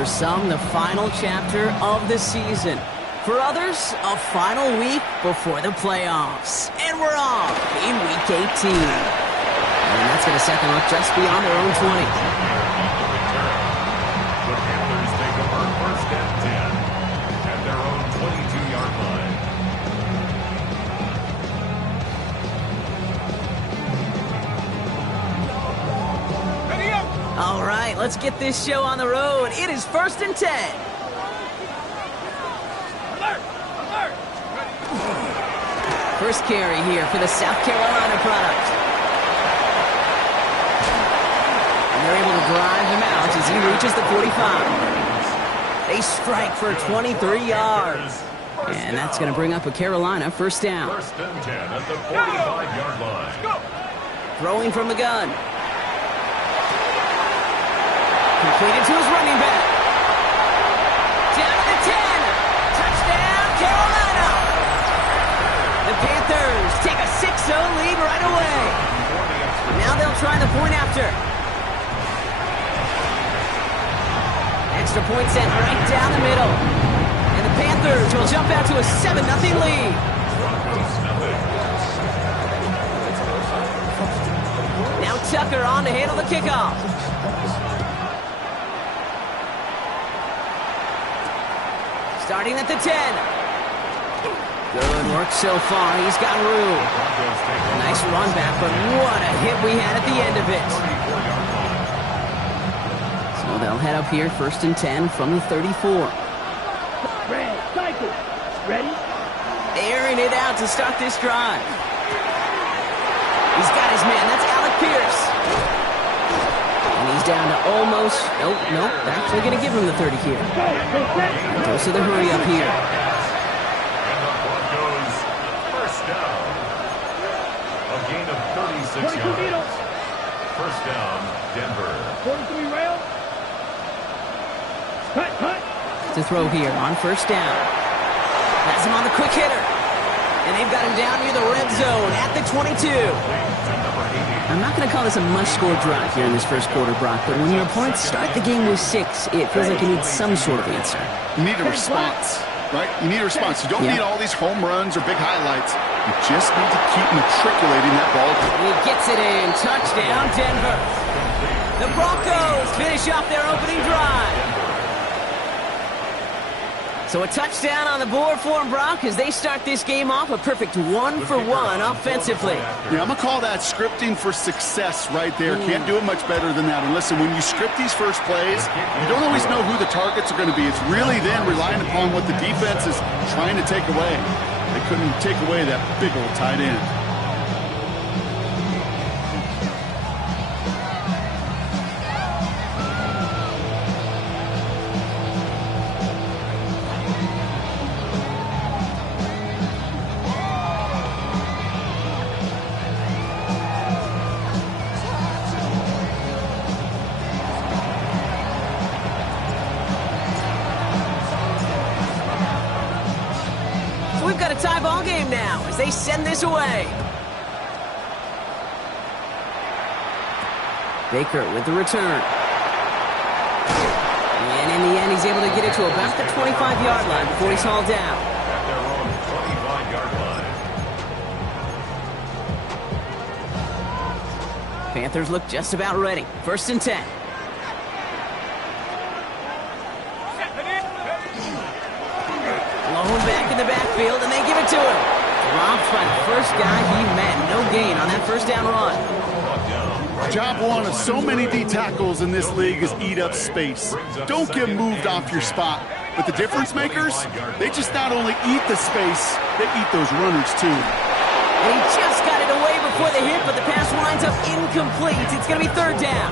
For some, the final chapter of the season. For others, a final week before the playoffs. And we're off in Week 18. And that's going to set them up just beyond their own 20. The Panthers take over first and 10 at their own 22-yard line. All right, let's get this show on the road. It is first and 10. First carry here for the South Carolina product. And they're able to drive him out as he reaches the 45. They strike for 23 yards. And that's going to bring up a Carolina first down. First and 10 at the 45-yard line. Throwing from the gun. Completed to his running back. Down to the 10. Touchdown, Carolina. The Panthers take a 6-0 lead right away. Now they'll try the point after. Extra point sent right down the middle. And the Panthers will jump out to a 7-0 lead. Now Tucker on to handle the kickoff. Starting at the 10. Good work so far. He's got room. Nice run back, but what a hit we had at the end of it. So they'll head up here first and 10 from the 34. Ready? Airing it out to start this drive. He's got his man. That's Alec Pierce. And he's down to almost... Nope. They're actually going to give him the 30 here. Dose of the hurry up here. And the Broncos first down. A gain of 36 yards. First down, Denver. 43 rail. Cut. To throw here on first down. Has him on the quick hitter. And they've got him down near the red zone at the 22. I'm not going to call this a must-score drive here in this first quarter, Brock, but when your opponents start the game with 6, it feels like you need some sort of answer. You need a response, right? You need a response. You don't need all these home runs or big highlights. You just need to keep matriculating that ball. He gets it in. Touchdown, Denver. The Broncos finish off their opening drive. So a touchdown on the board for him, Brock, as they start this game off a perfect 1-for-1 offensively. Yeah, I'm going to call that scripting for success right there. Can't do it much better than that. And listen, when you script these first plays, you don't always know who the targets are going to be. It's really then relying upon what the defense is trying to take away. They couldn't take away that big old tight end. Tie ball game now as they send this away. Baker with the return. And in the end, he's able to get it to about the 25-yard line before he's hauled down. At their own 25-yard line. Panthers look just about ready. First and 10. Blown back in the backfield, and they give it to him. Dropped by the first guy he met. No gain on that first down run. Job one of so many D tackles in this league is eat up space. Don't get moved off your spot. But the difference makers, they just not only eat the space, they eat those runners too. And he just got it away before the hit, but the pass winds up incomplete. It's going to be third down.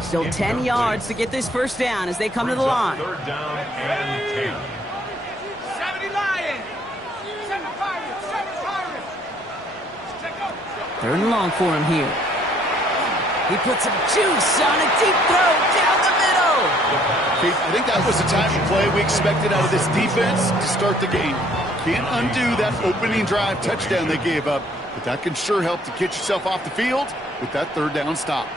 Still 10 yards to get this first down as they come to the line. Third down and 10. Third and long for him here. He puts some juice on a deep throw down the middle. Okay, I think that was the type of play we expected out of this defense to start the game. Can't undo that opening drive touchdown they gave up, but that can sure help to get yourself off the field with that third down stop.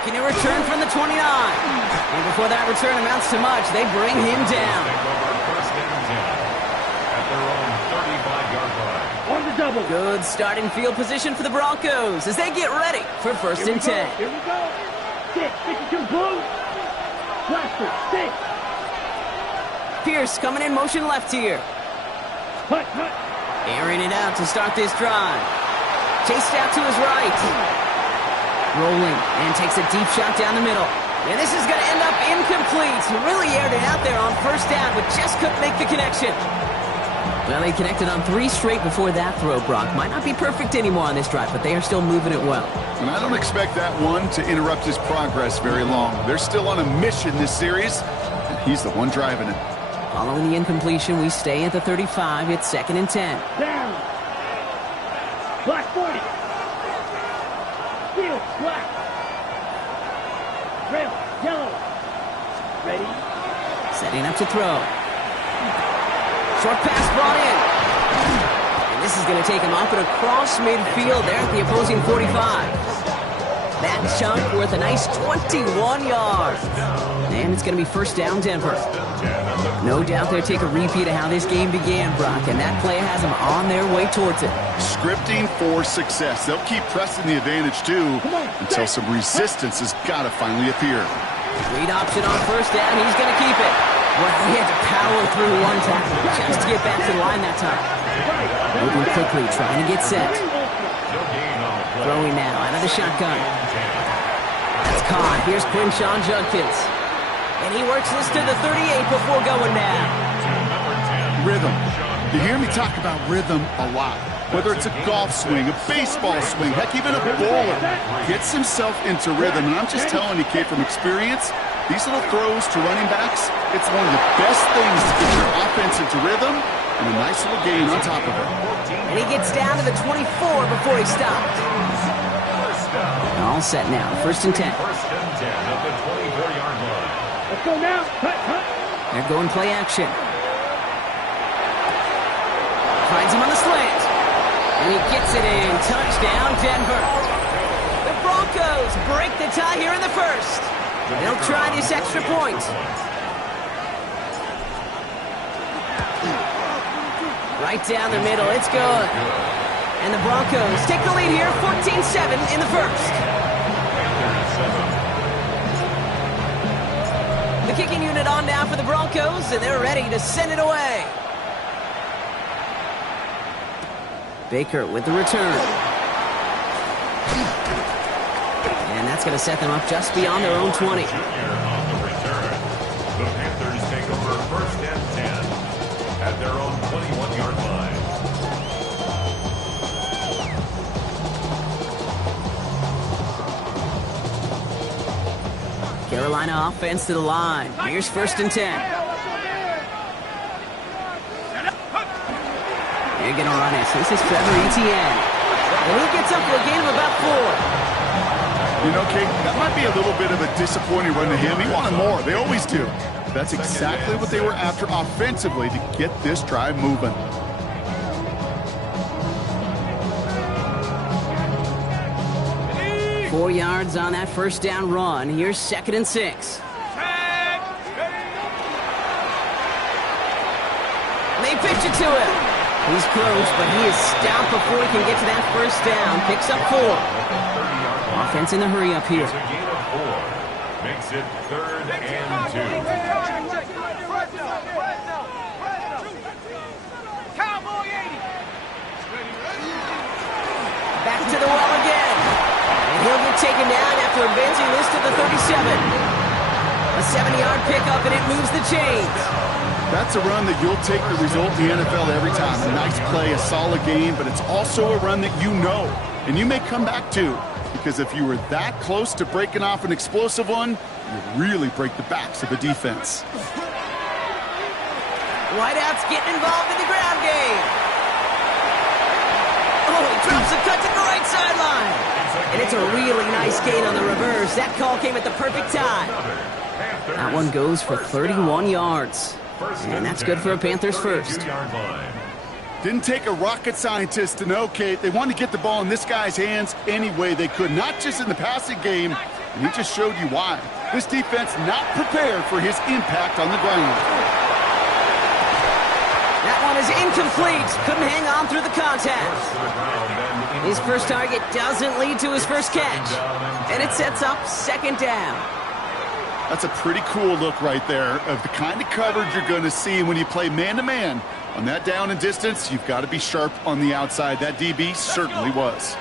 Looking to return from the 29. And before that return amounts to much, they bring him down. First and 10 at their own 35-yard line. On the double. Good starting field position for the Broncos as they get ready for first and 10. Here we go. Stick. Stick to blue. Blaster. Stick. Pierce coming in motion left here. Hut, hut. Airing it out to start this drive. Chased out to his right. Rolling and takes a deep shot down the middle. And this is going to end up incomplete. He really aired it out there on first down, but just couldn't make the connection. Well, they connected on 3 straight before that throw, Brock. Might not be perfect anymore on this drive, but they are still moving it well. And I don't expect that one to interrupt his progress very long. They're still on a mission this series, and he's the one driving it. Following the incompletion, we stay at the 35. It's 2nd and 10. Down. Black 40. Steel. Black. Rail. Yellow. Ready. Setting up to throw. Short pass brought in. And this is going to take him off and across midfield there at the opposing 45. That chunk worth a nice 21 yards. And it's going to be first down, Denver. No doubt they'll take a repeat of how this game began, Brock, and that play has them on their way towards it. Scripting for success. They'll keep pressing the advantage, too, until some resistance has got to finally appear. Read option on first down. He's going to keep it. Well, he had to power through one tackle just to get back to the line that time. Moving quickly, trying to get set. Throwing now out of the shotgun. That's caught. Here's Quinshawn Judkins. And he works this to the 38 before going down. Rhythm. You hear me talk about rhythm a lot. Whether it's a golf swing, a baseball swing, heck, even a bowler gets himself into rhythm. And I'm just telling you, kid, from experience, these little throws to running backs, it's one of the best things to get your offense into rhythm and a nice little gain on top of it. And he gets down to the 24 before he stopped. All set now. First and 10. First and 10 at the 24-yard line. Let's go now. Hut, hut. They're going play action. Finds him on the slant. And he gets it in. Touchdown, Denver. The Broncos break the tie here in the first. They'll try this extra point. Right down the middle. It's good. And the Broncos take the lead here, 14-7 in the first. The kicking unit on now for the Broncos, and they're ready to send it away. Baker with the return. And that's going to set them up just beyond their own 20. On the return, the Panthers take over first and 10 at their own 21-yard line. Carolina offense to the line. Here's first and 10. They're going to run it. This is Trevor Etienne. And he gets up for a gain of about 4. You know, Kate, that might be a little bit of a disappointing run to him. He wanted more. They always do. That's exactly what they were after offensively to get this drive moving. Hey! 4 yards on that first down run. Here's 2nd and 6. They pitch it to him. He's close, but he is stout before he can get to that first down. Picks up 4. Offense in the hurry up here. It's a gain of 4. Makes it 3rd and 2. Back to the well again. And he'll get taken down after advancing this to the 37. A 70-yard pickup, and it moves the chains. That's a run that you'll take the result in the NFL every time. A nice play, a solid game, but it's also a run that you know, and you may come back to. Because if you were that close to breaking off an explosive one, you really break the backs of a defense. Wideouts getting involved in the ground game. Oh, he drops a cut to the right sideline. And it's a really nice gain on the reverse. That call came at the perfect time. That one goes for 31 yards. And that's good for a Panthers first. Didn't take a rocket scientist to know, Kate. They wanted to get the ball in this guy's hands any way they could. Not just in the passing game, and he just showed you why. This defense not prepared for his impact on the ground. That one is incomplete. Couldn't hang on through the contact. His first target doesn't lead to his first catch. And it sets up second down. That's a pretty cool look right there of the kind of coverage you're going to see when you play man-to-man. On that down and distance, you've got to be sharp on the outside. That DB certainly was.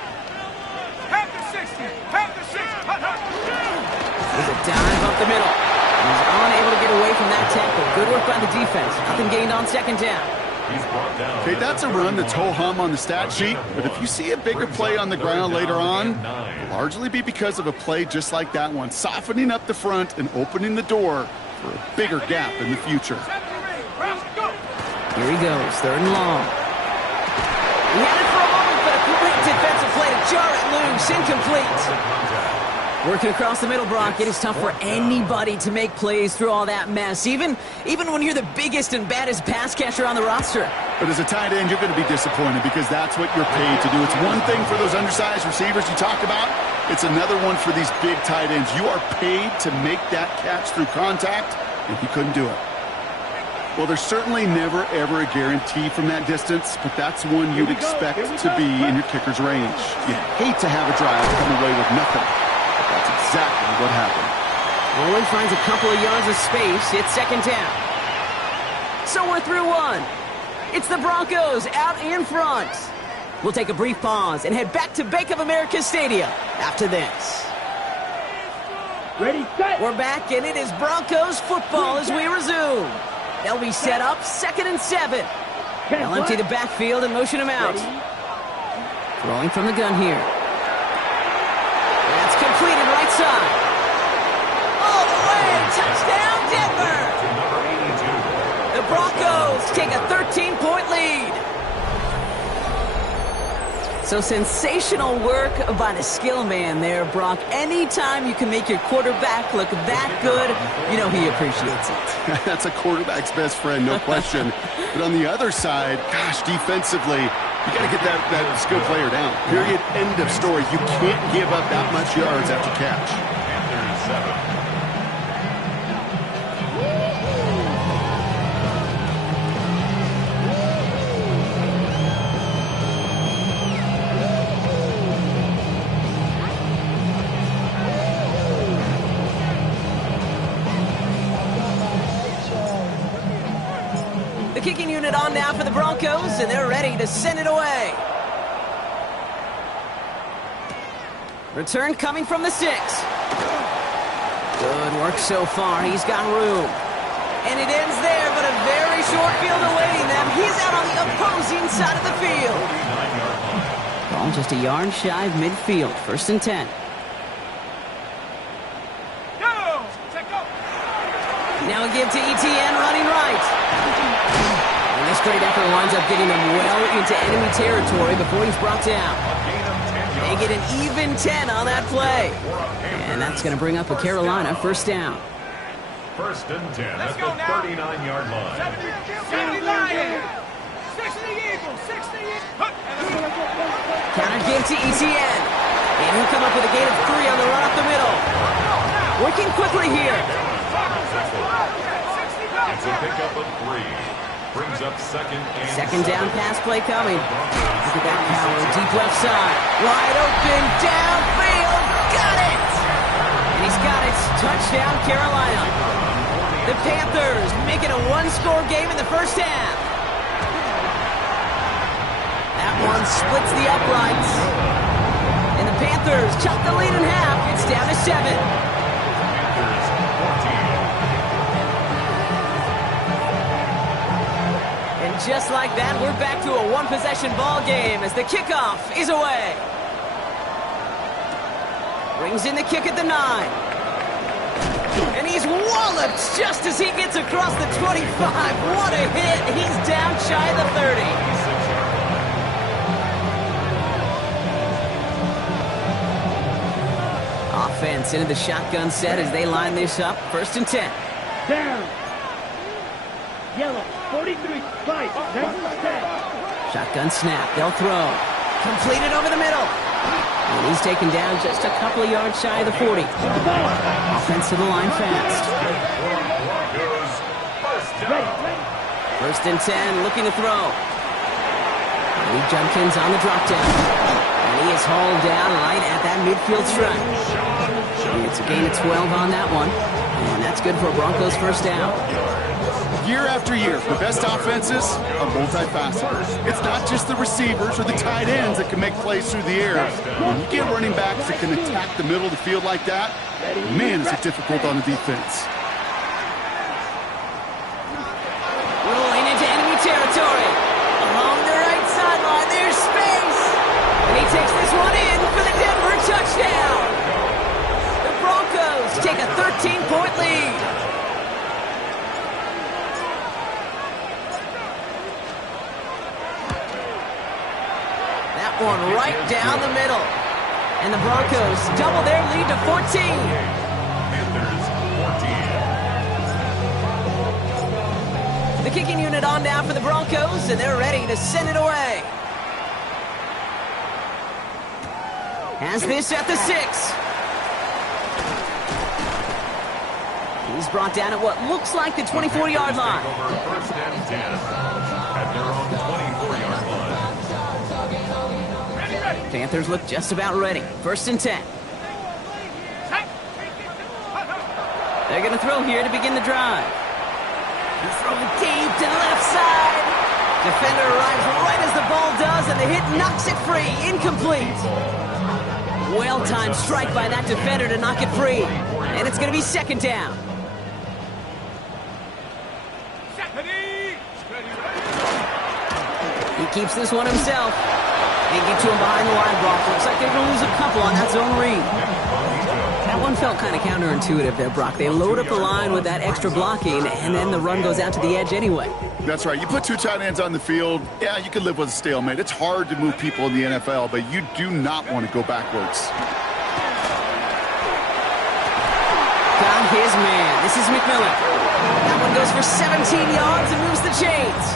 There's a dive up the middle. He's unable to get away from that tackle. Good work by the defense. Nothing gained on second down. Okay, that's a run that's ho-hum on the stat sheet, but if you see a bigger play on the ground later on, it'll largely be because of a play just like that one, softening up the front and opening the door for a bigger gap in the future. Here he goes, third and long. He had it for a moment, but a great defensive play to jar it loose, incomplete. Working across the middle, Brock, it is tough for anybody to make plays through all that mess, even when you're the biggest and baddest pass catcher on the roster. But as a tight end, you're going to be disappointed because that's what you're paid to do. It's one thing for those undersized receivers you talked about. It's another one for these big tight ends. You are paid to make that catch through contact, and he couldn't do it. Well, there's certainly never, ever a guarantee from that distance, but that's one you'd expect to be in your kicker's range. You'd hate to have a drive come away with nothing. That's exactly what happened. Olin finds a couple of yards of space. It's second down. So we're through one. It's the Broncos out in front. We'll take a brief pause and head back to Bank of America Stadium after this. Ready, set. We're back, and it is Broncos football as we resume. They'll be set up 2nd and 7. They'll empty the backfield and motion him out. Throwing from the gun here. That's completed right side. All the way, touchdown Denver! The Broncos take a 13-point lead. So sensational work by the skill man there, Brock. Anytime you can make your quarterback look that good, you know he appreciates it. That's a quarterback's best friend, no question. But on the other side, gosh, defensively, you got to get that skill player down. Period. End of story. You can't give up that much yards after catch. The kicking unit on now for the Broncos, and they're ready to send it away. Return coming from the 6. Good work so far. He's got room. And it ends there, but a very short field awaiting them. He's out on the opposing side of the field. Ball just a yard shy of midfield. 1st and 10. Now a give to ETN running right. And this great effort winds up getting him well into enemy territory before he's brought down. They get an even 10 on that play. And that's going to bring up a Carolina 1st down. 1st and 10 at the 39-yard line. 70 Lions. 60 Eagles. 60 Eagles. Counter give to ETN. And he'll come up with a gain of 3 on the run up the middle. Working quickly here. It's a pickup of 3. Brings up 2nd and 2nd down pass play coming. Look at that power. Deep left side. Wide open. Downfield. Got it. And he's got it. Touchdown Carolina. The Panthers making a 1-score game in the 1st half. That one splits the uprights. And the Panthers chop the lead in half. It's down to 7. Just like that, we're back to a 1-possession ball game as the kickoff is away. Brings in the kick at the 9. And he's walloped just as he gets across the 25. What a hit. He's down shy of the 30. Offense into the shotgun set as they line this up. 1st and 10. Down. Yellow. 43, fight, 9 set. Shotgun snap, they'll throw. Completed over the middle. And he's taken down just a couple of yards shy of the 40. Offense to the line fast. First and 10, looking to throw. Lee Judkins on the drop down. And he is hauled down right at that midfield stripe. It's a gain of 12 on that one. And that's good for Broncos first down. Year after year, the best offenses are multifaceted. It's not just the receivers or the tight ends that can make plays through the air. When you get running backs that can attack the middle of the field like that, man, is it difficult on the defense. Rolling into enemy territory. Along the right sideline, there's space. And he takes this one in for the Denver touchdown. The Broncos take a 13-point lead. One right down the middle. And the Broncos double their lead to 14. Panthers 14. The kicking unit on down for the Broncos, and they're ready to send it away. Has this at the 6. He's brought down at what looks like the 24-yard line. First and 10 at their own 24-yard line. Panthers look just about ready. First and 10. They're going to throw here to begin the drive. He's throwing deep to the left side. Defender arrives right as the ball does, and the hit knocks it free. Incomplete. Well-timed strike by that defender to knock it free. And it's going to be second down. He keeps this one himself. They get to him behind the line block. Looks like they're going to lose a couple on that zone read. That one felt kind of counterintuitive there, Brock. They load up the line with that extra blocking, and then the run goes out to the edge anyway. That's right. You put two tight ends on the field, yeah, you can live with a stalemate. It's hard to move people in the NFL, but you do not want to go backwards. Found his man. This is McMillan. That one goes for 17 yards and moves the chains.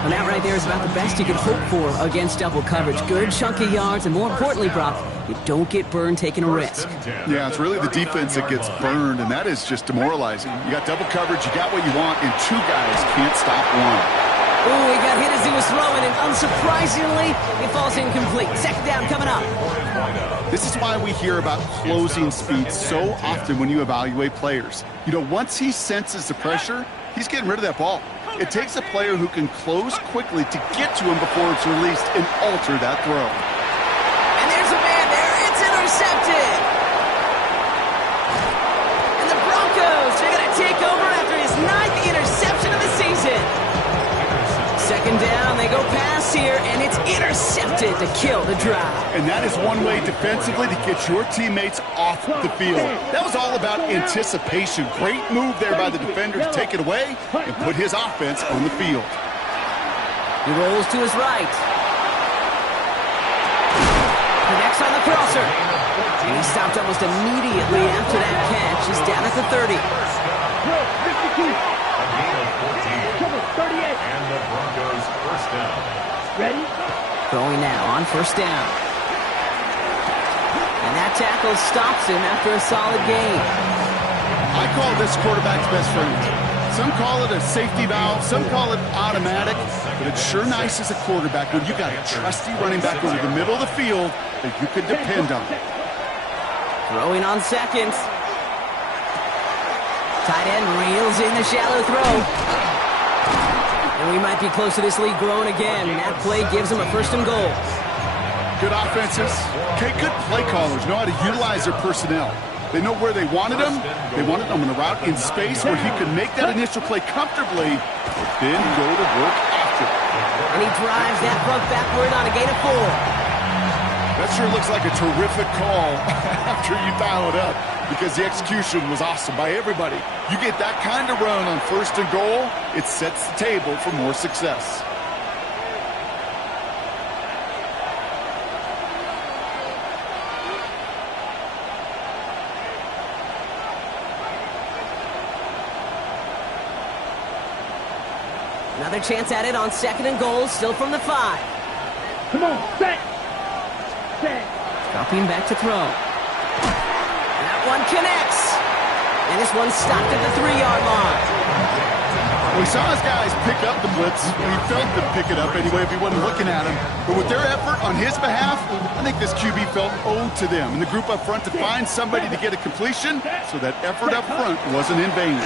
And that right there is about the best you can hope for against double coverage. Good chunky yards, and more importantly, Brock, you don't get burned taking a risk. Yeah, it's really the defense that gets burned, and that is just demoralizing. You got double coverage, you got what you want, and two guys can't stop one. Oh, he got hit as he was throwing, and unsurprisingly, it falls incomplete. Second down coming up. This is why we hear about closing speed so often when you evaluate players. You know, once he senses the pressure, he's getting rid of that ball. It takes a player who can close quickly to get to him before it's released and alter that throw. And there's a man there. It's intercepted. And the Broncos are going to take over after his 9th interception of the season. Second down, they go pass here, and it's intercepted to kill the drive. And that is one way defensively to get your teammates off the field. That was all about anticipation. Great move there by the defender to take it away and put his offense on the field. He rolls to his right. Connects on the crosser. And he stopped almost immediately after that catch. He's down at the 30. And the Broncos first down. Ready? Throwing now on first down. And that tackle stops him after a solid gain. I call this quarterback's best friend. Some call it a safety valve, some call it automatic, but it's sure nice as a quarterback when you got a trusty running back over the middle of the field that you can depend on. Throwing on second. Tight end reels in the shallow throw. And we might be close to this lead growing again. And that play gives them a first and goal. Good offenses. Okay, good play callers know how to utilize their personnel. They know where they wanted them. They wanted them in a route in space where he could make that initial play comfortably, but then go to work after. And he drives that front backward on a gain of 4. That sure looks like a terrific call after you dial it up, because the execution was awesome by everybody. You get that kind of run on first and goal, it sets the table for more success. Another chance at it on second and goal, still from the 5. Come on, set. Set. Dropping back to throw. That one connects. And this one stopped at the 3-yard line. We saw his guys pick up the blitz. We felt them pick it up anyway if he wasn't looking at him. But with their effort on his behalf, I think this QB felt owed to them. And the group up front to find somebody to get a completion, so that effort up front wasn't in vain.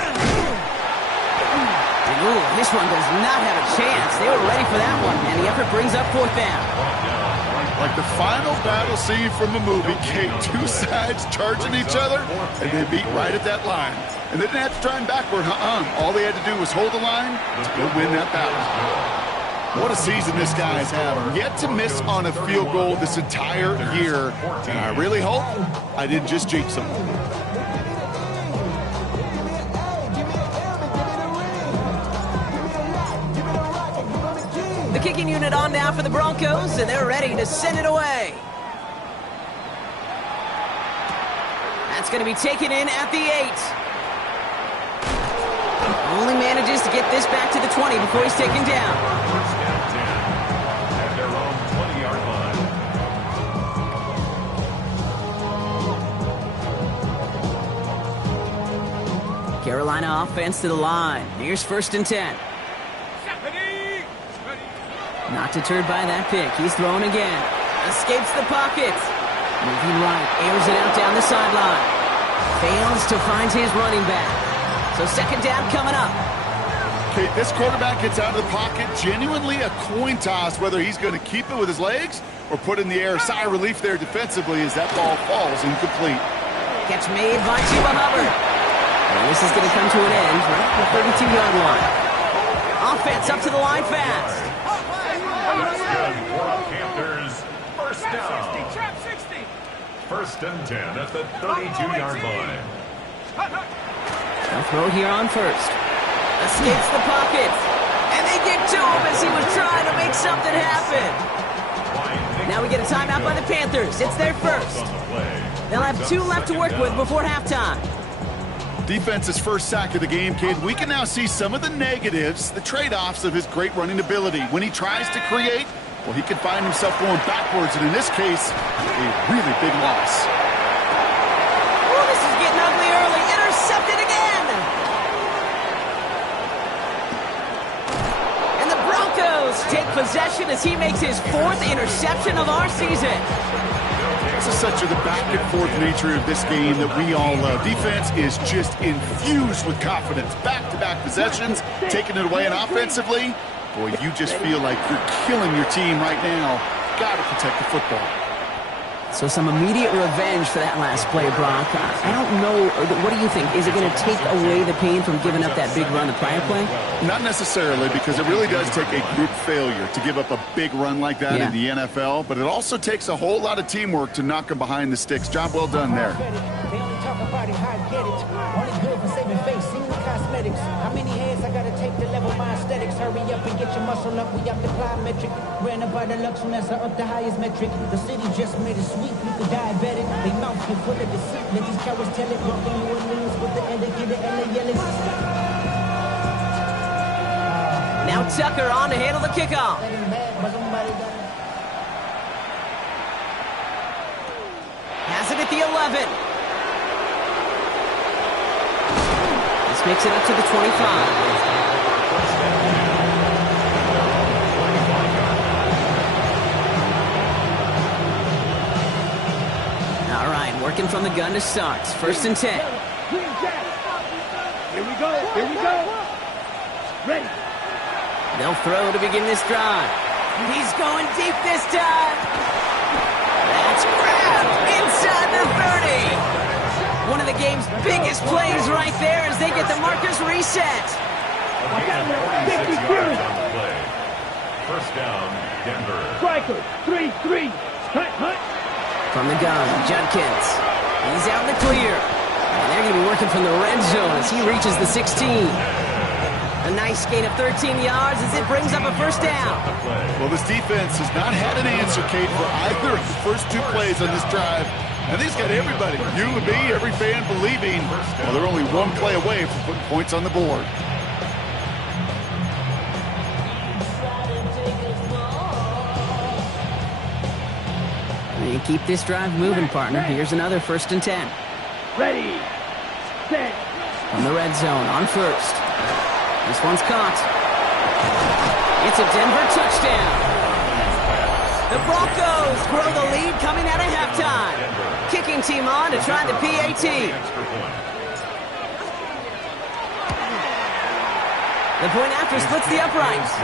Ooh, this one does not have a chance. They were ready for that one, and the effort brings up 4th down. Like the final battle scene from a movie, Kate, two sides charging each other, and they beat right at that line. And they didn't have to try and backward, All they had to do was hold the line to go win that battle. What a season this guy's having. Yet to miss on a field goal this entire year. And I really hope I didn't just jinx him. The kicking unit on now for the Broncos, and they're ready to send it away. That's going to be taken in at the 8. Only manages to get this back to the 20 before he's taken down. First and 10 at their own 20-yard line. Carolina offense to the line. Here's 1st and 10. Not deterred by that pick. He's throwing again. Escapes the pocket. Moving right. Airs it out down the sideline. Fails to find his running back. So 2nd down coming up. Okay, this quarterback gets out of the pocket. Genuinely a coin toss whether he's going to keep it with his legs or put in the air. Sigh of relief there defensively as that ball falls incomplete. Catch made by Chuba Hubbard. And this is going to come to an end right at the 32-yard line. Offense up to the line fast. That's good for the Panthers. First down. 1st and 10 at the 32-yard line. They'll throw here on 1st. Escapes the pocket. And they get to him as he was trying to make something happen. Now we get a timeout by the Panthers. It's their 1st. They'll have 2 left to work with before halftime. Defense's first sack of the game, kid. We can now see some of the negatives, the trade-offs of his great running ability. When he tries to create, well, he can find himself going backwards, and in this case, a really big loss. Oh, this is getting ugly early. Intercepted again. And the Broncos take possession as he makes his 4th interception of our season. This is such the back-and-forth nature of this game that we all love. Defense is just infused with confidence. Back-to-back possessions, taking it away, and offensively, boy, you just feel like you're killing your team right now. Got to protect the football. So some immediate revenge for that last play, Brock. I don't know. What do you think? Is it going to take away the pain from giving up that big run the prior play? Not necessarily, because it really does take a group failure to give up a big run like that in the NFL, but it also takes a whole lot of teamwork to knock them behind the sticks. Job well done there. They only talk about it, how I get it. Only good for saving face, seen the cosmetics. How many hands I gotta take to level my aesthetics? Hurry up and get your muscle up, we up the plyometric. Ran up by the lux when that's up the highest metric. The city just made it sweet, people diabetic. They mouth get full of deceit, let these cowards tell it. Walking New Orleans with the educated LA yelling. Now Tucker on to handle the kickoff. Has it at the 11. This makes it up to the 25. All right, working from the gun to start. 1st and 10. Here we go. Here we go. Ready. They'll throw to begin this drive. He's going deep this time. That's grabbed inside the 30. One of the game's biggest plays right there as they get the markers reset. Again, 46 yards on the play. First down, Denver. Striker. 3-3. Hunt. From the gun, Judkins. He's out in the clear. And they're going to be working from the red zone as he reaches the 16. A nice gain of 13 yards as it brings up a 1st down. Well, this defense has not had an answer, Kate, for either of the first 2 plays on this drive. And these got everybody, you and me, every fan believing, well, they're only 1 play away from putting points on the board. You keep this drive moving, partner. Here's another 1st and 10. Ready, set. From the red zone on 1st. This one's caught. It's a Denver touchdown. The Broncos grow the lead coming out of halftime. Kicking team on to try the PAT. The point after splits the uprights.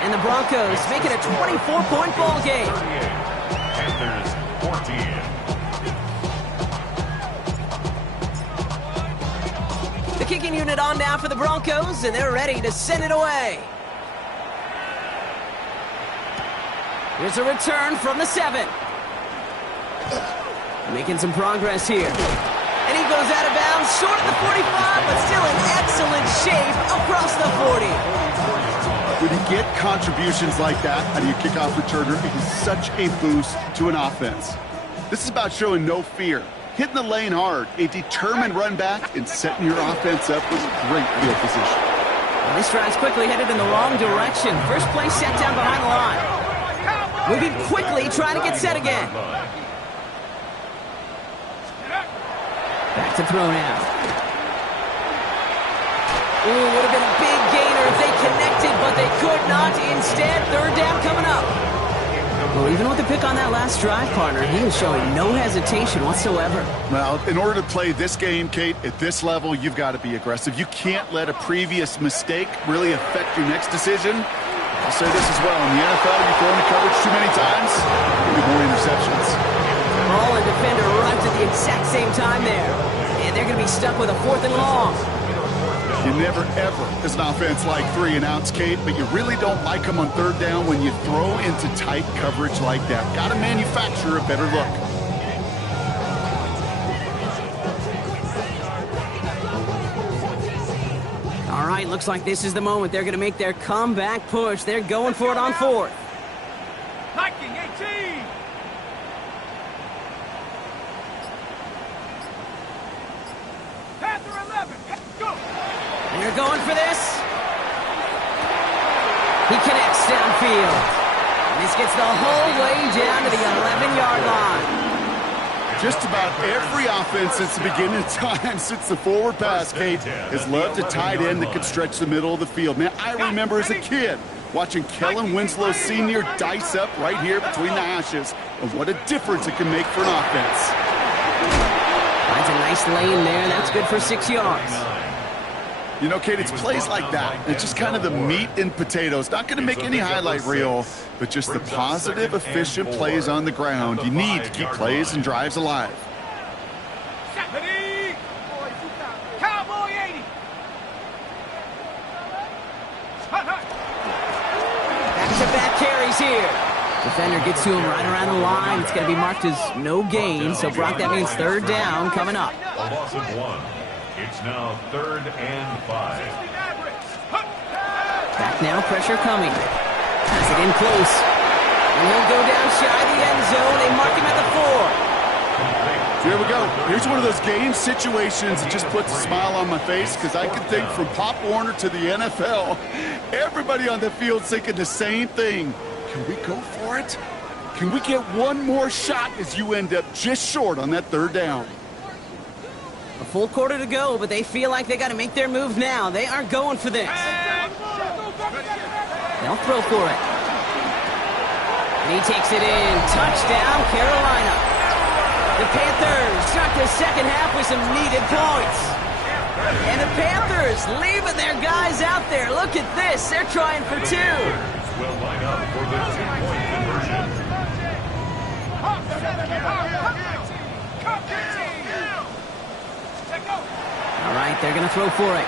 And the Broncos make it a 24-point ball game. Panthers 14. The kicking unit on now for the Broncos, and they're ready to send it away. Here's a return from the 7. Making some progress here. And he goes out of bounds, short of the 45, but still in excellent shape across the 40. When you get contributions like that out of your kickoff returner, it is such a boost to an offense. This is about showing no fear, hitting the lane hard, a determined run back, and setting your offense up with great field position. Well, this drive's quickly headed in the wrong direction. First play set down behind the line. Moving quickly, trying to get set again. Back to throw now. Ooh, would have been a big gainer if they connected, but they could not. Instead, 3rd down coming up. Well, even with the pick on that last drive, partner, he was showing no hesitation whatsoever. Well, in order to play this game, Kate, at this level, you've got to be aggressive. You can't let a previous mistake really affect your next decision. I'll say this as well. In the NFL, you throw into coverage too many times, you'll get more interceptions. Ball and defender arrived at the exact same time there. And they're going to be stuck with a 4th and long. You never, ever, as an offense, like 3 and outs, Kate, but you really don't like them on 3rd down when you throw into tight coverage like that. Got to manufacture a better look. All right, looks like this is the moment. They're going to make their comeback push. They're going for it on 4th. Viking 18. Panther 11. Go. And they're going for this. He connects downfield. And this gets the whole way down to the 11-yard line. Just about every offense since the beginning of time, since the forward pass, Kate, has loved a tight end that could stretch the middle of the field. Man, I remember as a kid watching Kellen Winslow Sr. dice up right here between the hashes, and what a difference it can make for an offense. Finds a nice lane there. That's good for 6 yards. You know, Kate, it's plays like that. It's just kind of the meat and potatoes. Not going to make any highlight reel, but just the positive, efficient plays on the ground. You need to keep plays and drives alive. Cowboy 80. Back-to-back carries here. Defender gets to him right around the line. It's going to be marked as no gain. So, Brock, that means 3rd down coming up. A loss of 1. It's now 3rd and 5. Back now, pressure coming. Has it in close. And he'll go down shy of the end zone. They mark him at the 4. Here we go. Here's one of those game situations that just puts a smile on my face because I can think from Pop Warner to the NFL, everybody on the field thinking the same thing. Can we go for it? Can we get one more shot as you end up just short on that 3rd down? A full quarter to go, but they feel like they got to make their move now. They are going for this. They'll throw for it. And he takes it in. Touchdown, Carolina. The Panthers start the second half with some needed points. And the Panthers leaving their guys out there. Look at this. They're trying for 2. Will line up for the 2-point conversion. All right, they're going to throw for it.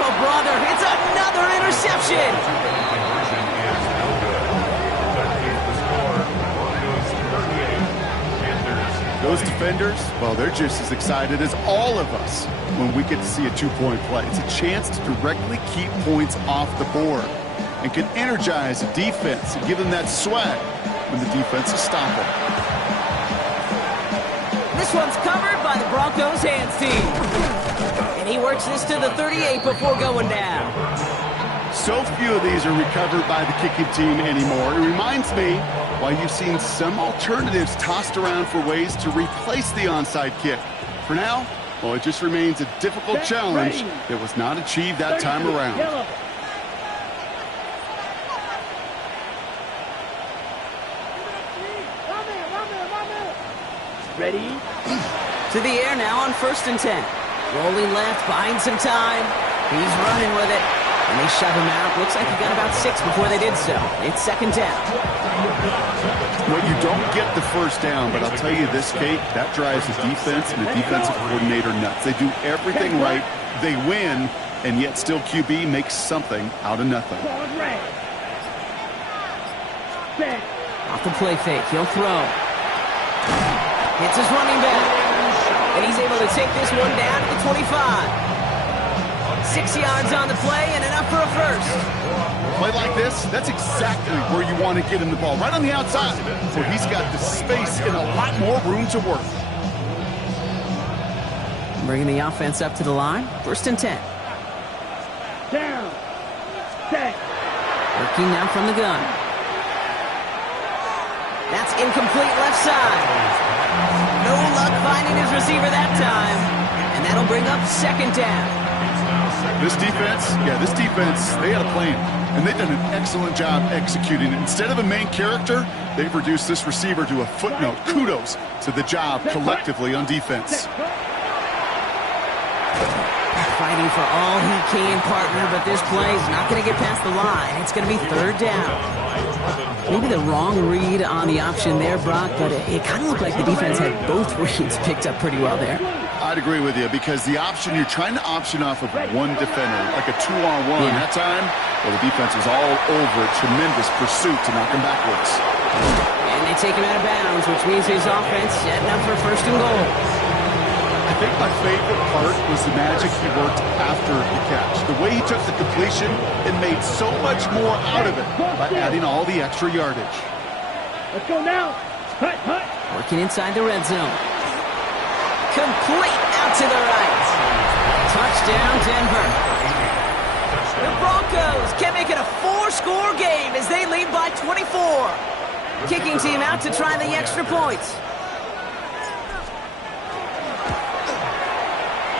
Oh, brother, it's another interception. Conversion is no good. That keeps the score. Broncos 38. Panthers. Those defenders, well, they're just as excited as all of us when we get to see a 2-point play. It's a chance to directly keep points off the board and can energize a defense and give them that swag when the defense is stopping. This one's covered by the Broncos hands team. And he works this to the 38 before going down. So few of these are recovered by the kicking team anymore. It reminds me why you've seen some alternatives tossed around for ways to replace the onside kick. For now, well, it just remains a difficult challenge that was not achieved that time around. Ready? To the air now on 1st and 10. Rolling left, buying some time. He's running with it. And they shove him out. Looks like he got about 6 before they did so. It's 2nd down. Well, you don't get the 1st down, but I'll tell you this, Kate, that drives the defense and the defensive coordinator nuts. They do everything right. They win, and yet still QB makes something out of nothing. Off the play fake. He'll throw. Hits his running back. And he's able to take this one down to the 25. 6 yards on the play and enough for a first. Play like this, that's exactly where you want to get him the ball, right on the outside, where he's got the space and a lot more room to work. Bringing the offense up to the line. 1st and 10. Down. Set. Working now from the gun. That's incomplete left side. No luck finding his receiver that time. And that'll bring up 2nd down. This defense, they had a plan, and they've done an excellent job executing it. Instead of a main character, they've reduced this receiver to a footnote. Kudos to the job collectively on defense. Fighting for all he can, partner, but this play is not going to get past the line. It's going to be 3rd down. Maybe the wrong read on the option there, Brock, but it kind of looked like the defense had both reads picked up pretty well there. I'd agree with you, because the option, you're trying to option off of one defender, like a 2-on-1. Yeah. That time, well, the defense was all over a tremendous pursuit to knock him backwards. And they take him out of bounds, which means his offense setting up for 1st and goal. I think my favorite part was the magic he worked after the catch. The way he took the completion and made so much more out of it by adding all the extra yardage. Let's go now. Hut, hut. Working inside the red zone. Complete out to the right. Touchdown, Denver. The Broncos can make it a 4-score game as they lead by 24. Kicking team out to try the extra points.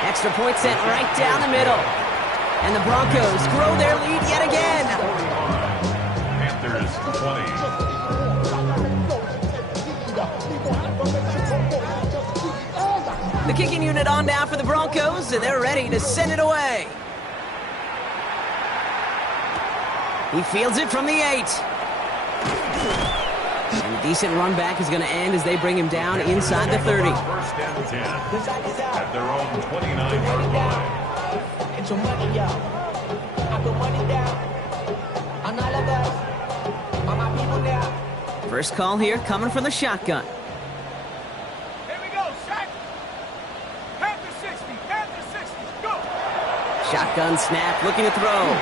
Extra point sent right down the middle. And the Broncos grow their lead yet again. Panthers 20. The kicking unit on now for the Broncos, and they're ready to send it away. He fields it from the 8. And a decent run back is going to end as they bring him down inside the 30. 1st and 10 at their own 29-yard line. Get your money out. I put money down. On all of us. On my people now. First call here coming from the shotgun. Here we go, Shaq. Panther 60. Panther 60. Go. Shotgun snap, looking to throw.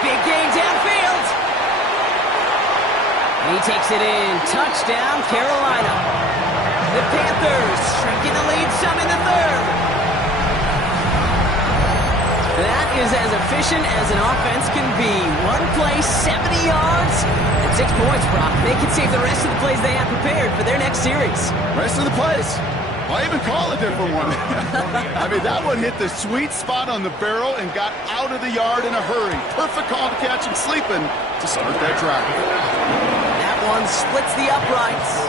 Big gain downfield. And he takes it in. Touchdown, Carolina. The Panthers shrinking the lead some in the 3rd. That is as efficient as an offense can be. One play, 70 yards, and 6 points, Brock. They can save the rest of the plays they have prepared for their next series. Rest of the plays. Why even call a different one? I mean, that one hit the sweet spot on the barrel and got out of the yard in a hurry. Perfect call to catch him sleeping to start that drive. That one splits the uprights.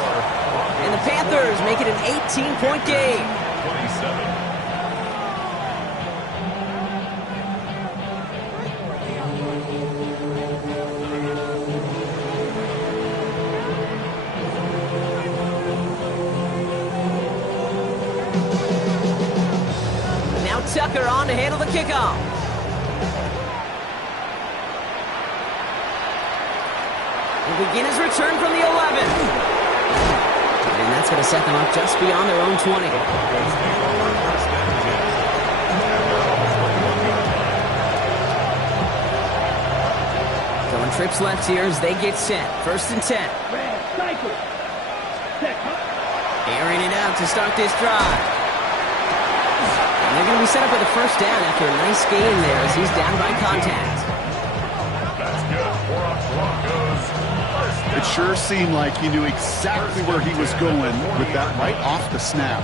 And the Panthers make it an 18-point game. 27. Tucker on to handle the kickoff. He'll begin his return from the 11. And that's going to set them up just beyond their own 20. Going trips left here as they get set. 1st and 10. Airing it out to start this drive. They're going to be set up with a first down after a nice gain there as he's down by contact. That's good for a Broncos first down. It sure seemed like he knew exactly where he was going with that right off the snap.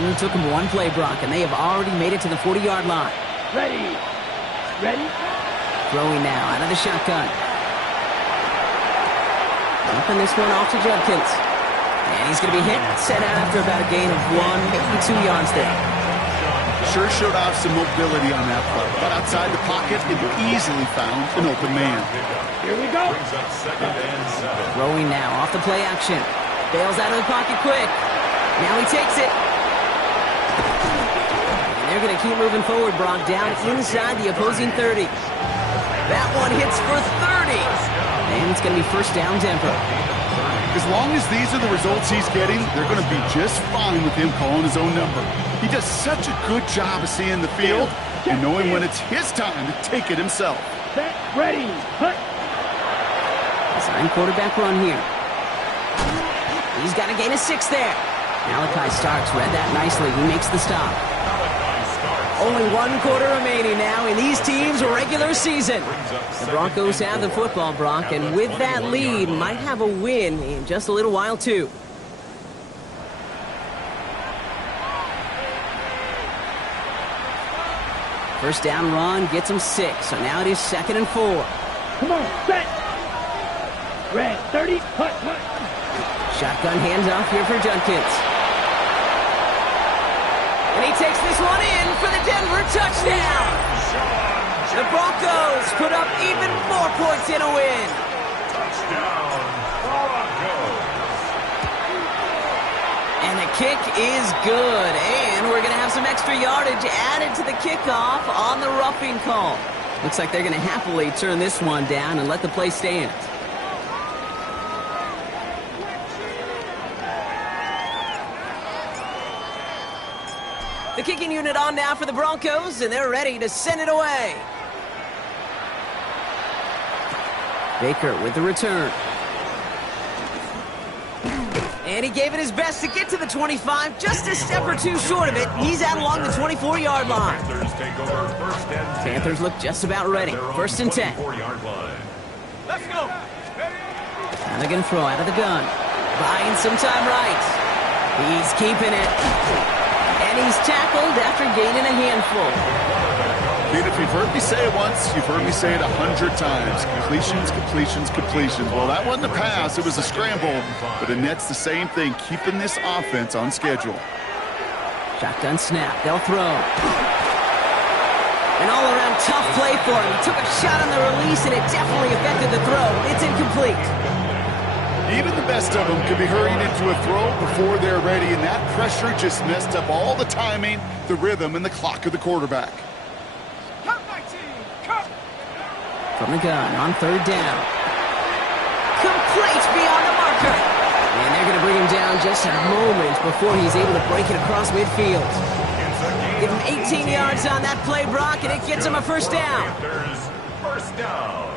Only took him one play, Brock, and they have already made it to the 40-yard line. Ready. Ready. Throwing now out of the shotgun. Upping this one off to Judkins. And he's going to be hit, set out after about a gain of 1, maybe 2 yards there. Sure showed off some mobility on that play. But outside the pocket, it easily found an open man. Here we go. Brings up 2nd and 7. Throwing now off the play action. Bails out of the pocket quick. Now he takes it. And they're going to keep moving forward, Brock, down inside the opposing 30. That one hits for 30. And it's going to be first down Denver. As long as these are the results he's getting, they're going to be just fine with him calling his own number. He does such a good job of seeing the field and knowing when it's his time to take it himself. Set. Ready. Hut. Design quarterback run here. He's got a gain of 6 there. Malachi Starks read that nicely. He makes the stop. Only 1 quarter remaining now in these teams' regular season. The Broncos have the football, Brock, and with that lead, might have a win in just a little while, too. First down run gets him 6, so now it is 2nd and 4. Come on. Set. Red. 30. Hut. Hut. Shotgun handoff here for Judkins. And he takes this one in for the Denver touchdown. The Broncos put up even more points in a win. Touchdown, Broncos. And the kick is good. And we're going to have some extra yardage added to the kickoff on the roughing call. Looks like they're going to happily turn this one down and let the play stand. The kicking unit on now for the Broncos, and they're ready to send it away. Baker with the return. And he gave it his best to get to the 25, just a step or two short of it. He's out along the 24-yard line. Panthers take over 1st and 10. Panthers look just about ready. 1st and 10. 24-yard line. Let's go. Now they're going to throw out of the gun. Buying some time right. He's keeping it. And he's tackled after gaining a handful. Dude, if you've heard me say it once, you've heard me say it 100 times. Completions, completions, completions. Well, that wasn't a pass. It was a scramble. But it nets the same thing, keeping this offense on schedule. Shotgun snap. They'll throw. An all-around tough play for him. He took a shot on the release, and it definitely affected the throw. It's incomplete. Even the best of them could be hurrying into a throw before they're ready, and that pressure just messed up all the timing, the rhythm, and the clock of the quarterback. Come 19. Come. From the gun on 3rd down. Complete beyond the marker. And they're going to bring him down just a moment before he's able to break it across midfield. Give him 18 yards on that play, Brock, and it gets him a first down. Panthers, first down.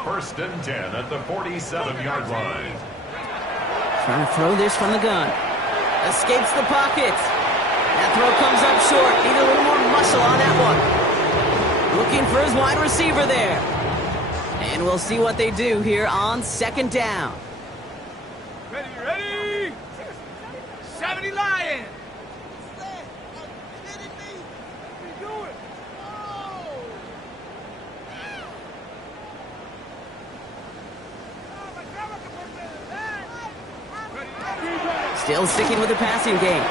1st and 10 at the 47-yard line. Trying to throw this from the gun. Escapes the pocket. That throw comes up short. Need a little more muscle on that one. Looking for his wide receiver there. And we'll see what they do here on 2nd down. Ready, ready. 70 Lions. Still sticking with the passing game.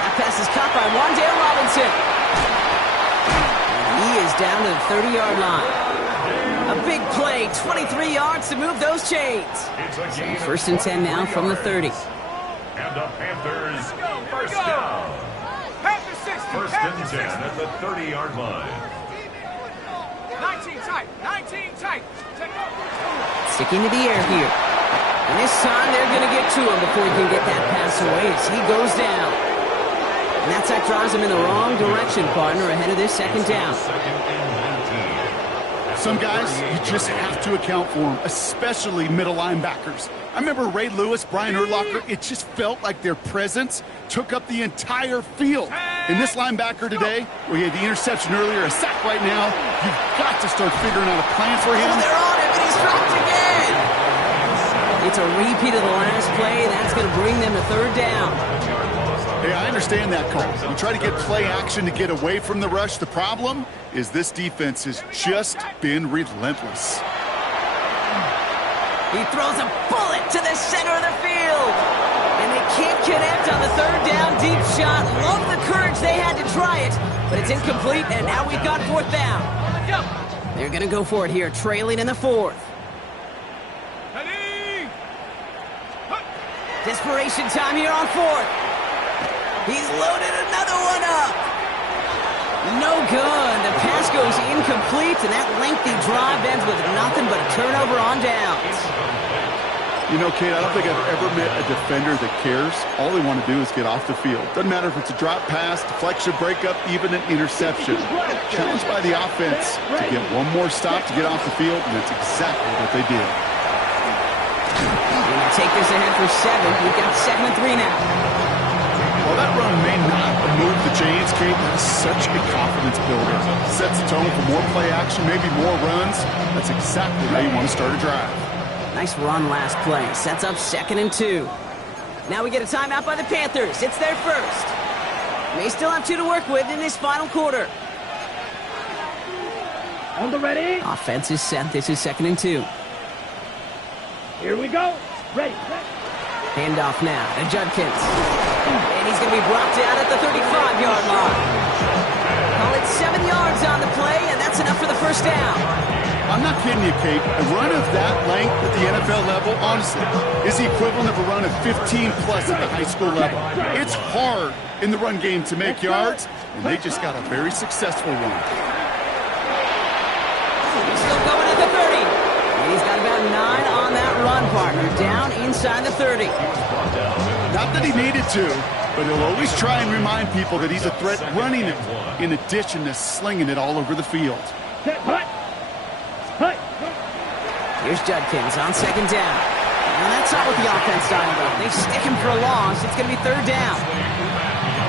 That pass is caught by Wan'Dale Robinson. And he is down to the 30-yard line. A big play, 23 yards to move those chains. So 1st and 10 now from the 30. And the Panthers, first down. Panthers 60. 1st and 10 at the 30-yard line. 19 tight. 19 tight. Sticking to the air here. And this time they're going to get to him before he can get that pass away as he goes down. And that drives him in the wrong direction, partner, ahead of this 2nd down. 2nd and Some guys, you just have to account for them, especially middle linebackers. I remember Ray Lewis, Brian Urlacher, it just felt like their presence took up the entire field. And this linebacker today, we had the interception earlier, a sack right now, you've got to start figuring out a plan for him. Oh, they're on him, and he's dropped again. It's a repeat of the last play. That's going to bring them to third down. Hey, I understand that call. You try to get play action to get away from the rush. The problem is this defense has just been relentless. He throws a bullet to the center of the field. And they can't connect on the third down deep shot. Love the courage they had to try it. But it's incomplete, and now we've got fourth down. They're going to go for it here, trailing in the fourth. Desperation time here on fourth. He's loaded another one up. No good. The pass goes incomplete, and that lengthy drive ends with nothing but a turnover on downs. You know, Kate, I don't think I've ever met a defender that cares. All they want to do is get off the field. Doesn't matter if it's a drop pass, deflection, breakup, even an interception. Challenged by the offense to get one more stop to get off the field, and that's exactly what they did. Take this ahead for 7. We've got 2nd and 3 now. Well, that run may not move the chains, Kate. That is such a confidence builder. Sets the tone for more play action, maybe more runs. That's exactly how you want to start a drive. Nice run last play. Sets up 2nd and 2. Now we get a timeout by the Panthers. It's their first. They still have 2 to work with in this final quarter. On the ready. Offense is set. This is 2nd and 2. Here we go. Ready. Handoff now to Judkins. And he's going to be brought down at the 35-yard line. Call it 7 yards on the play, and that's enough for the first down. I'm not kidding you, Kate. A run of that length at the NFL level, honestly, is the equivalent of a run of 15-plus at the high school level. It's hard in the run game to make yards, and they just got a very successful one. He's still going at the 30. And he's got about 9 on that run, partner. Down inside the 30. Not that he needed to, but he'll always try and remind people that he's a threat running it, in addition to slinging it all over the field. Here's Judkins on 2nd down. And that's not what the offense done, though. They stick him for a loss. It's going to be 3rd down.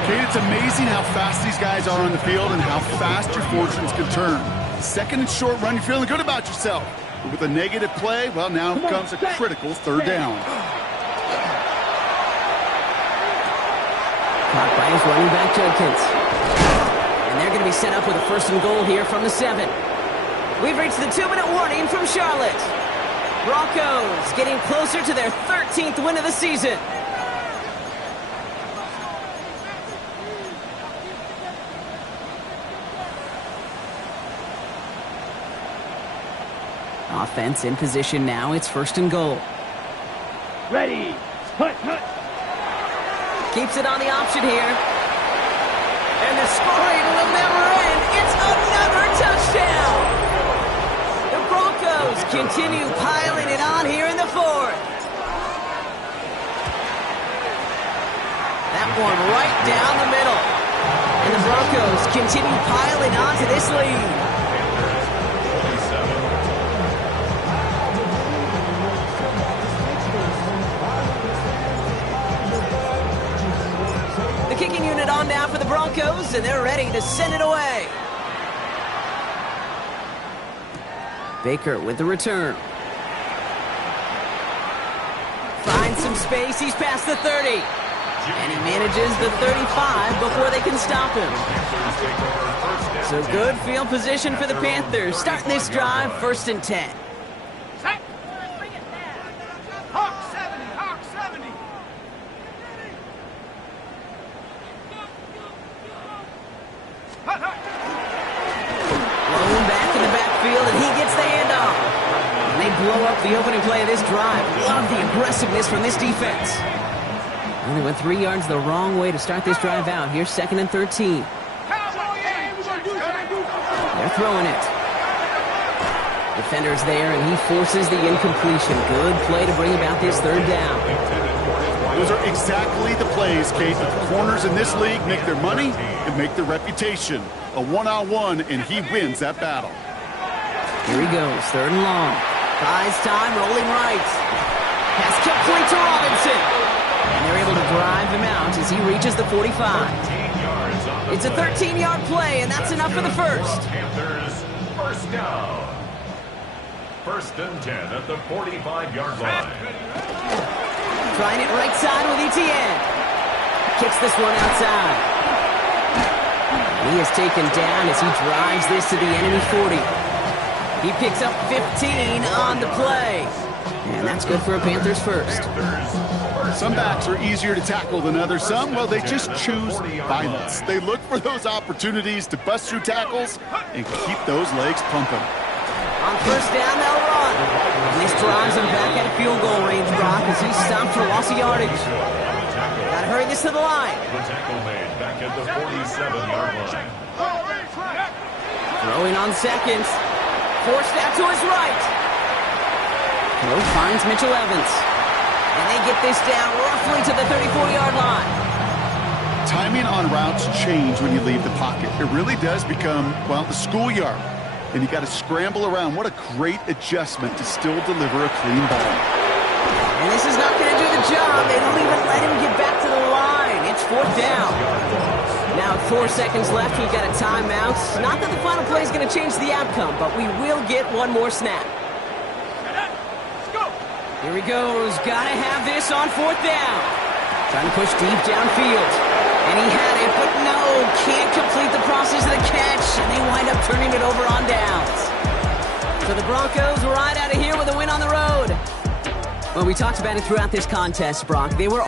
Kate, it's amazing how fast these guys are on the field and how fast your fortunes can turn. 2nd and short run, you're feeling good about yourself. But with a negative play, well, now comes a critical 3rd down. Caught by his running back, Judkins. And they're going to be set up with a 1st and goal here from the 7. We've reached the 2-minute warning from Charlotte. Broncos getting closer to their 13th win of the season. Offense in position now. It's 1st and goal. Ready. Hut. Keeps it on the option here. And the scoring will never end. It's another touchdown. The Broncos continue piling it on here in the 4th. That one right down the middle. And the Broncos continue piling on to this lead. Kicking unit on now for the Broncos, and they're ready to send it away. Baker with the return. Finds some space. He's past the 30. And he manages the 35 before they can stop him. So good field position for the Panthers. Starting this drive, 1st and 10. Blow up the opening play of this drive. Love the aggressiveness from this defense. Only went 3 yards the wrong way to start this drive out. Here's 2nd and 13. They're throwing it. Defender's there, and he forces the incompletion. Good play to bring about this 3rd down. Those are exactly the plays, Kate, that the corners in this league make their money and make their reputation. A one-on-one, and he wins that battle. Here he goes, 3rd and long. Buys time, rolling right. Pass complete to Robinson. And they're able to drive him out as he reaches the 45. It's a 13-yard play, and that's enough for the first. Panthers, first down. 1st and 10 at the 45-yard line. Trying it right side with Etienne. Kicks this one outside. He is taken down as he drives this to the enemy 40. He picks up 15 on the play. And that's good for a Panthers first. Some backs are easier to tackle than others. Some, well, they just choose violence. They look for those opportunities to bust through tackles and keep those legs pumping. On 1st down, they'll run. And this drives him back at field goal range, Brock, as he's stopped for loss of yardage. Got to hurry this to the line. The tackle made back at the 47-yard line. Throwing on seconds. Forced out to his right. Throw finds Mitchell Evans. And they get this down roughly to the 34-yard line. Timing on routes change when you leave the pocket. It really does become, well, the schoolyard. And you got to scramble around. What a great adjustment to still deliver a clean ball. And this is not going to do the job. They don't even let him get back to the line. It's 4th down. Now, 4 seconds left. We've got a timeout. Not that the final play is going to change the outcome, but we will get one more snap. Here he goes. Got to have this on 4th down. Trying to push deep downfield. And he had it, but no, can't complete the process of the catch, and they wind up turning it over on downs. So the Broncos right out of here with a win on the road. Well, we talked about it throughout this contest, Brock. They were...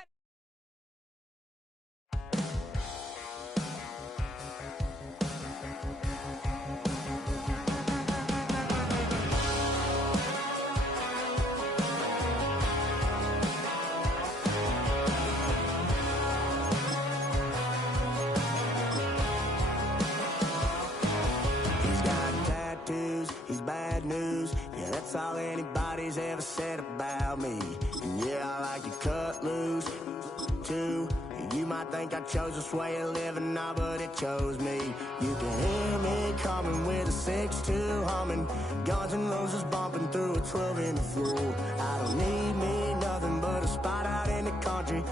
He's bad news, yeah, that's all anybody's ever said about me. And yeah, I like to cut loose, too. You might think I chose this way of living now, but it chose me. You can hear me coming with a 6-2 humming, Guns N' Roses bumping through a 12 in the floor. I don't need me nothing but a spot out in the country.